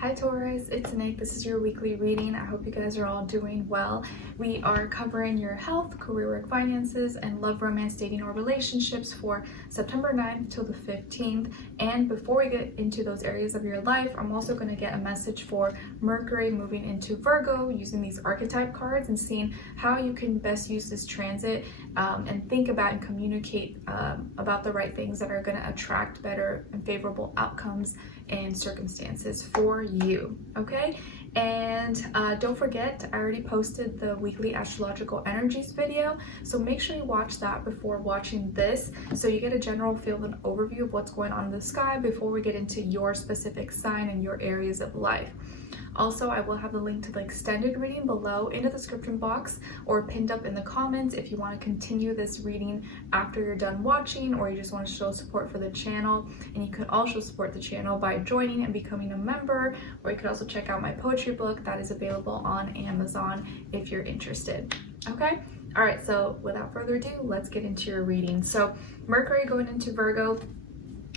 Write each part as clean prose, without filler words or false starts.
Hi Taurus, it's Nick. This is your weekly reading. I hope you guys are all doing well. We are covering your health, career, work, finances, and love, romance, dating, or relationships for September 9th till the 15th. And before we get into those areas of your life, I'm also going to get a message for Mercury moving into Virgo using these archetype cards and seeing how you can best use this transit and think about and communicate about the right things that are going to attract better and favorable outcomes and circumstances for you. Okay, and don't forget, I already posted the weekly astrological energies video, so make sure you watch that before watching this so you get a general feel and overview of what's going on in the sky before we get into your specific sign and your areas of life. Also, I will have the link to the extended reading below in the description box or pinned up in the comments if you want to continue this reading after you're done watching, or you just want to show support for the channel. And you can also support the channel by joining and becoming a member, or you could also check out my poetry book that is available on Amazon if you're interested. Okay? All right, so without further ado, let's get into your reading. So Mercury going into Virgo,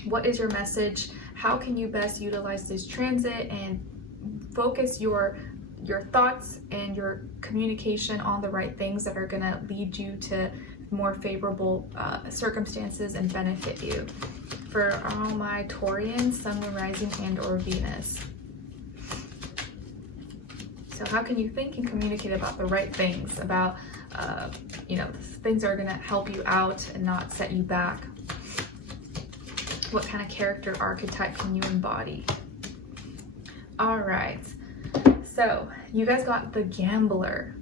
what is your message? How can you best utilize this transit and focus your thoughts and your communication on the right things that are going to lead you to more favorable circumstances and benefit you? For all my Taurians, Sun, Moon, Rising, and or Venus. So how can you think and communicate about the right things, about things that are going to help you out and not set you back? What kind of character archetype can you embody? All right, so you guys got the Gambler.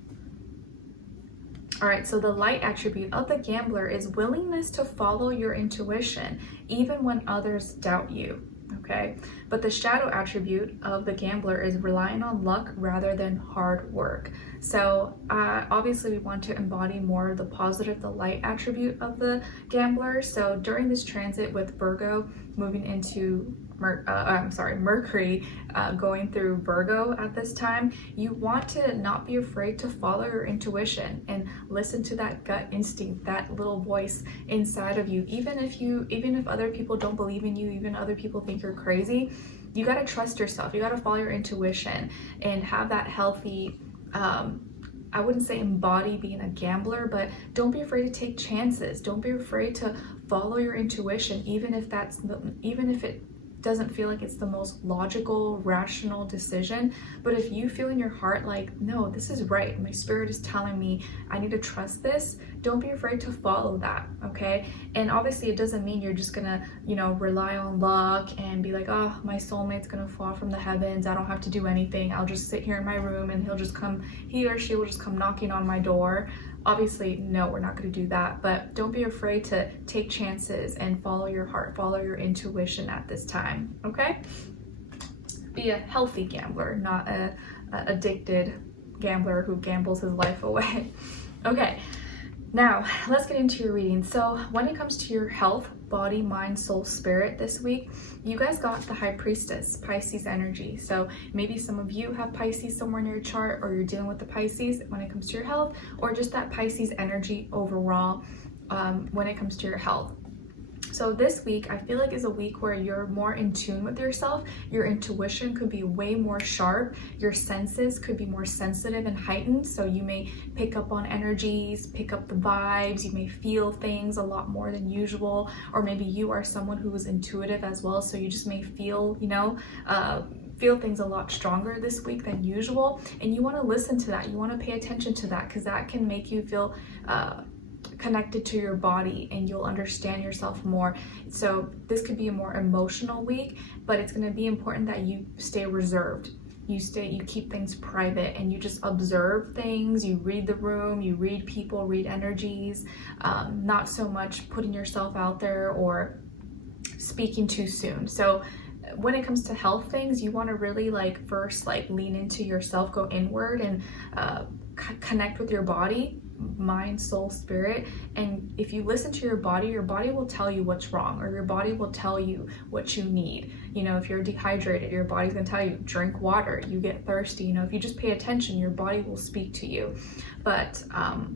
All right, so the light attribute of the Gambler is willingness to follow your intuition, even when others doubt you, okay? But the shadow attribute of the Gambler is relying on luck rather than hard work. So obviously we want to embody more of the positive, the light attribute of the Gambler. So during this transit with Virgo moving into Mercury going through Virgo at this time, you want to not be afraid to follow your intuition and listen to that gut instinct, that little voice inside of you. Even if other people don't believe in you, even other people think you're crazy, you got to trust yourself. You got to follow your intuition and have that healthy, I wouldn't say embody being a gambler, but don't be afraid to take chances. Don't be afraid to follow your intuition, even if it doesn't feel like it's the most logical, rational decision. But if you feel in your heart like, no, this is right, my spirit is telling me I need to trust this, don't be afraid to follow that, okay? And obviously it doesn't mean you're just gonna, rely on luck and be like, oh, my soulmate's gonna fall from the heavens, I don't have to do anything, I'll just sit here in my room and he or she will just come knocking on my door. Obviously, no, we're not going to do that, but don't be afraid to take chances and follow your heart, follow your intuition at this time, okay? Be a healthy gambler, not a addicted gambler who gambles his life away. Okay, now let's get into your reading. So when it comes to your health, body, mind, soul, spirit this week, you guys got the High Priestess, Pisces energy. So maybe some of you have Pisces somewhere in your chart, or you're dealing with the Pisces when it comes to your health, or just that Pisces energy overall when it comes to your health. So this week, I feel like is a week where you're more in tune with yourself. Your intuition could be way more sharp. Your senses could be more sensitive and heightened. So you may pick up on energies, pick up the vibes. You may feel things a lot more than usual. Or maybe you are someone who is intuitive as well. So you just may feel, feel things a lot stronger this week than usual. And you want to listen to that. You want to pay attention to that, because that can make you feel connected to your body and you'll understand yourself more. So this could be a more emotional week, but it's going to be important that you stay reserved. You keep things private and you just observe things. You read the room, you read people, read energies, not so much putting yourself out there or speaking too soon. So when it comes to health things, you want to really first lean into yourself, go inward and connect with your body, mind, soul, spirit. And if you listen to your body will tell you what's wrong, or your body will tell you what you need. If you're dehydrated, your body's gonna tell you drink water. You get thirsty, if you just pay attention, your body will speak to you. But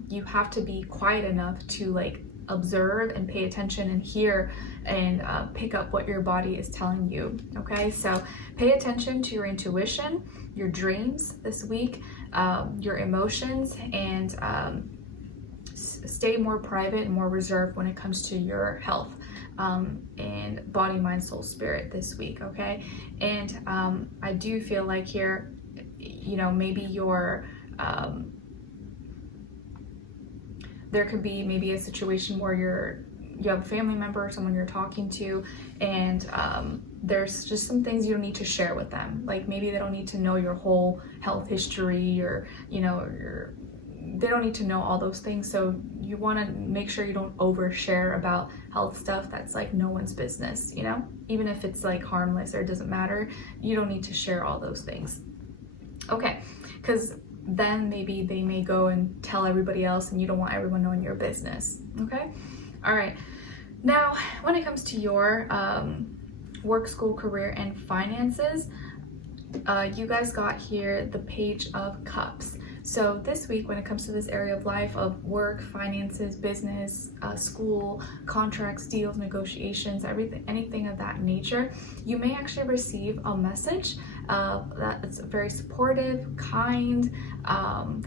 you have to be quiet enough to observe and pay attention and hear and pick up what your body is telling you. Okay, so pay attention to your intuition, your dreams this week, your emotions, and stay more private and more reserved when it comes to your health and body, mind, soul, spirit this week. Okay, and I do feel like here, you know, maybe your there could be maybe a situation where you have a family member or someone you're talking to, and there's just some things you don't need to share with them. Like maybe they don't need to know your whole health history, or you know, they don't need to know all those things. So you want to make sure you don't overshare about health stuff that's like no one's business, you know, even if it's like harmless or it doesn't matter. You don't need to share all those things. Okay, because then maybe they may go and tell everybody else, and you don't want everyone knowing your business. Okay, all right. Now, when it comes to your work, school, career, and finances, you guys got here the Page of Cups. So this week, when it comes to this area of life of work, finances, business, school, contracts, deals, negotiations, everything, anything of that nature, you may actually receive a message that's very supportive, kind,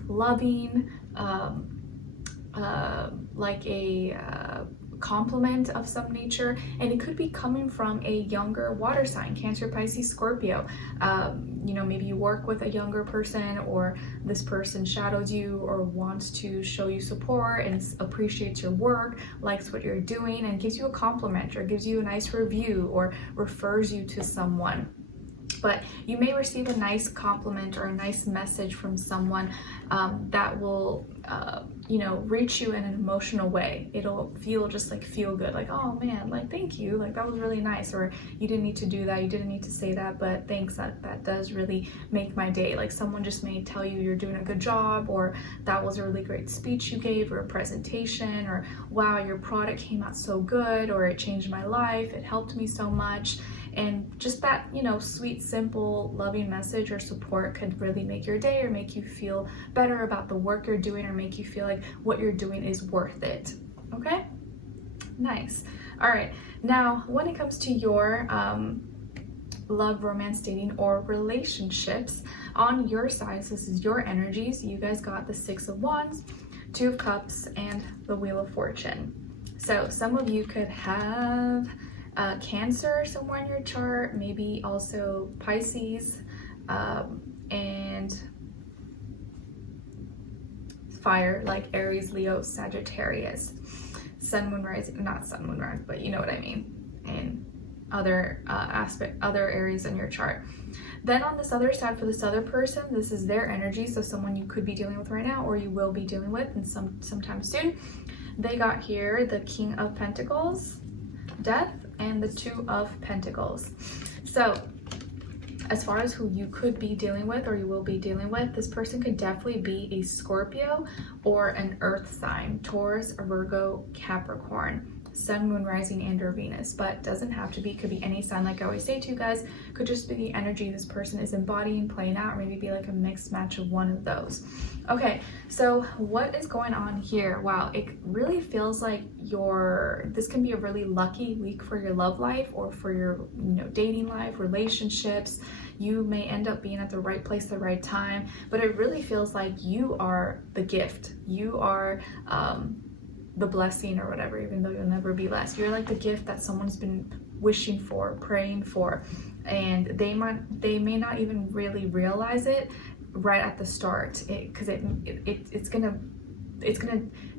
loving, like a compliment of some nature, and it could be coming from a younger water sign, Cancer, Pisces, Scorpio. You know, maybe you work with a younger person, or this person shadows you or wants to show you support and appreciates your work, likes what you're doing, and gives you a compliment or gives you a nice review or refers you to someone. But you may receive a nice compliment or a nice message from someone that will, you know, reach you in an emotional way. It'll feel just like feel good, like, oh man, like thank you, like that was really nice, or you didn't need to do that, you didn't need to say that, but thanks, that does really make my day. Like someone just may tell you you're doing a good job, or that was a really great speech you gave, or a presentation, or wow, your product came out so good, or it changed my life, it helped me so much. And just that, you know, sweet, simple, loving message or support could really make your day, or make you feel better about the work you're doing, or make you feel like what you're doing is worth it. Okay? Nice. All right. Now, when it comes to your love, romance, dating, or relationships, on your side, so this is your energies, you guys got the Six of Wands, Two of Cups, and the Wheel of Fortune. So some of you could have Cancer somewhere in your chart, maybe also Pisces, and fire, like Aries, Leo, Sagittarius, Sun, Moon, Rising, not Sun, Moon, Rising, but you know what I mean, and other other areas in your chart. Then on this other side, for this other person, this is their energy, so someone you could be dealing with right now, or you will be dealing with in sometime soon. They got here the King of Pentacles, Death, and the Two of Pentacles. So as far as who you could be dealing with, or you will be dealing with, this person could definitely be a Scorpio or an earth sign, Taurus, Virgo, Capricorn, Sun, Moon, Rising, and or Venus, but doesn't have to be, could be any sign. Like I always say to you guys, could just be the energy this person is embodying, playing out, or maybe be like a mixed match of one of those. Okay, so what is going on here? Wow, it really feels like this can be a really lucky week for your love life, or for your, you know, dating life, relationships. You may end up being at the right place, the right time, but it really feels like you are the gift. You are the blessing or whatever, even though you'll never be blessed. You're like the gift that someone's been wishing for, praying for, and they may not even really realize it right at the start, because it's gonna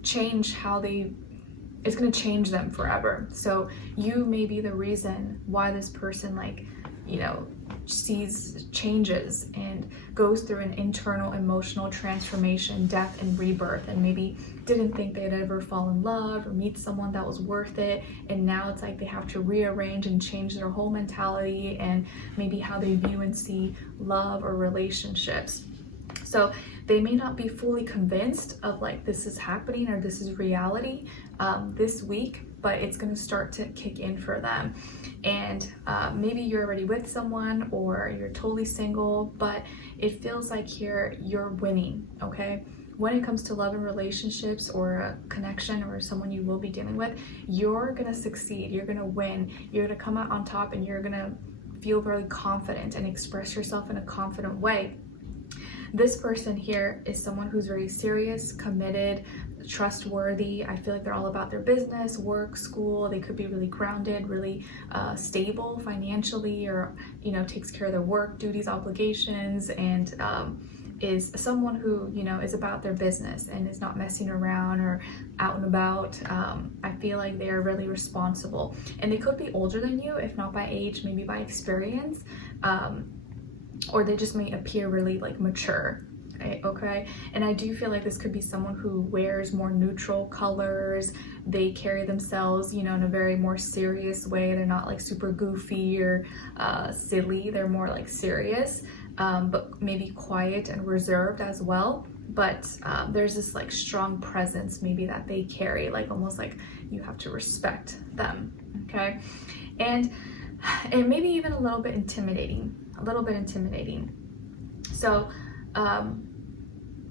change how it's gonna change them forever. So you may be the reason why this person, like, you know, sees changes and goes through an internal emotional transformation, death and rebirth, and maybe didn't think they'd ever fall in love or meet someone that was worth it, and now it's like they have to rearrange and change their whole mentality and maybe how they view and see love or relationships. So they may not be fully convinced of like this is happening or this is reality this week, but it's going to start to kick in for them. And maybe you're already with someone, or you're totally single, but it feels like here you're winning. Okay, when it comes to love and relationships or a connection or someone you will be dealing with, you're gonna succeed, you're gonna win, you're gonna come out on top, and you're gonna feel very confident and express yourself in a confident way. This person here is someone who's very serious, committed, trustworthy. I feel like they're all about their business, work, school. They could be really grounded, really stable financially, or, you know, takes care of their work duties, obligations, and is someone who, you know, is about their business and is not messing around or out and about. I feel like they are really responsible, and they could be older than you, if not by age, maybe by experience, or they just may appear really like mature. Okay, and I do feel like this could be someone who wears more neutral colors. They carry themselves, you know, in a very more serious way. They're not like super goofy or silly. They're more like serious, but maybe quiet and reserved as well. But there's this like strong presence maybe that they carry, like almost like you have to respect them. Okay, and maybe even a little bit intimidating. So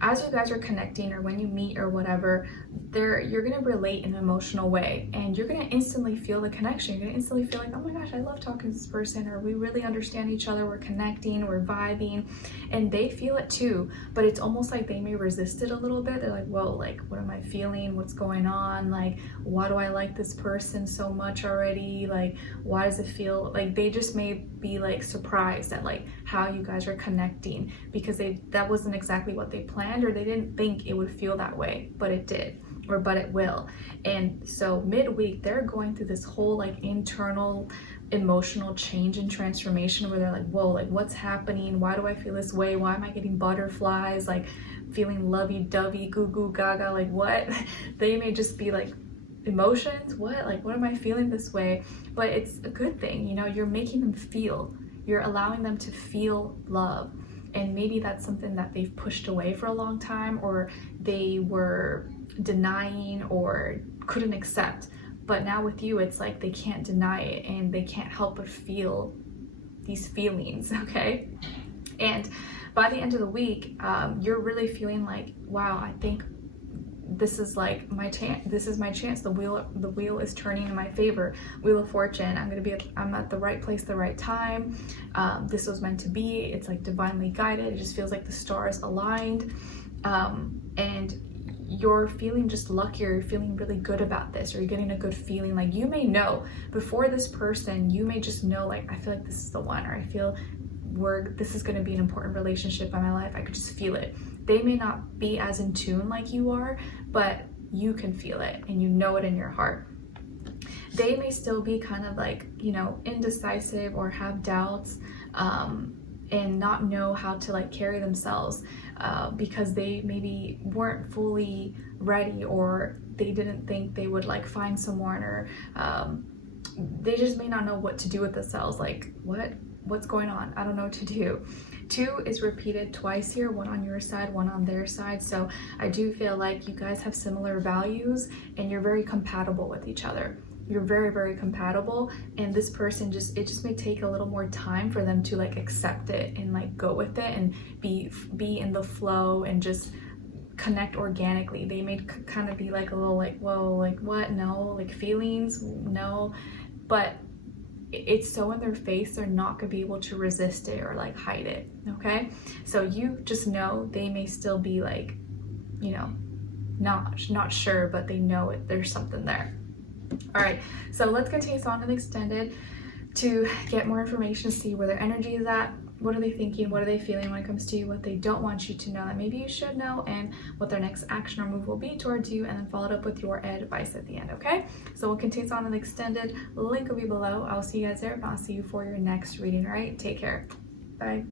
as you guys are connecting, or when you meet or whatever, you're gonna relate in an emotional way, and you're gonna instantly feel the connection. You're gonna instantly feel like, oh my gosh, I love talking to this person, or we really understand each other, we're connecting, we're vibing, and they feel it too. But it's almost like they may resist it a little bit. They're like, whoa, like, what am I feeling? What's going on? Like, why do I like this person so much already? Like, why does it feel like, they just may be like surprised at like how you guys are connecting, because that wasn't exactly what they planned, or they didn't think it would feel that way, but it did, or but it will. And so midweek, they're going through this whole like internal emotional change and transformation, where they're like, whoa, like, what's happening? Why do I feel this way? Why am I getting butterflies? Like, feeling lovey-dovey, goo goo gaga, like what? They may just be like, emotions, what? Like, what am I feeling this way? But it's a good thing, you know, you're making them feel, you're allowing them to feel love. And maybe that's something that they've pushed away for a long time, or they were denying or couldn't accept. But now with you, it's like they can't deny it, and they can't help but feel these feelings, okay? And by the end of the week, you're really feeling like, wow, I think this is like my chance. This is my chance. The wheel is turning in my favor. Wheel of Fortune. I'm at the right place, the right time. This was meant to be. It's like divinely guided. It just feels like the stars aligned, and you're feeling just luckier. You're feeling really good about this, or you're getting a good feeling. Like, you may know before this person, you may just know, like, I feel like this is the one, or I feel this is going to be an important relationship in my life. I could just feel it. They may not be as in tune like you are, but you can feel it, and you know it in your heart. They may still be kind of like, you know, indecisive, or have doubts, and not know how to like carry themselves, because they maybe weren't fully ready, or they didn't think they would like find someone, or they just may not know what to do with themselves. Like, what's going on? I don't know what to do. 2 is repeated twice here, one on your side, one on their side. So I do feel like you guys have similar values, and you're very compatible with each other. You're very, very compatible, and this person it just may take a little more time for them to like accept it and like go with it and be in the flow and just connect organically. They may kind of be like a little like, whoa, like what? No, like feelings, no. But it's so in their face, they're not gonna be able to resist it or like hide it, okay? So you just know they may still be like, you know, not sure, but they know it. There's something there. All right, so let's continue on to the extended to get more information, to see where their energy is at. What are they thinking? What are they feeling when it comes to you? What they don't want you to know that maybe you should know, and what their next action or move will be towards you, and then follow it up with your advice at the end, okay? So we'll continue on to the extended. Link will be below. I'll see you guys there, and I'll see you for your next reading, all right? Take care. Bye.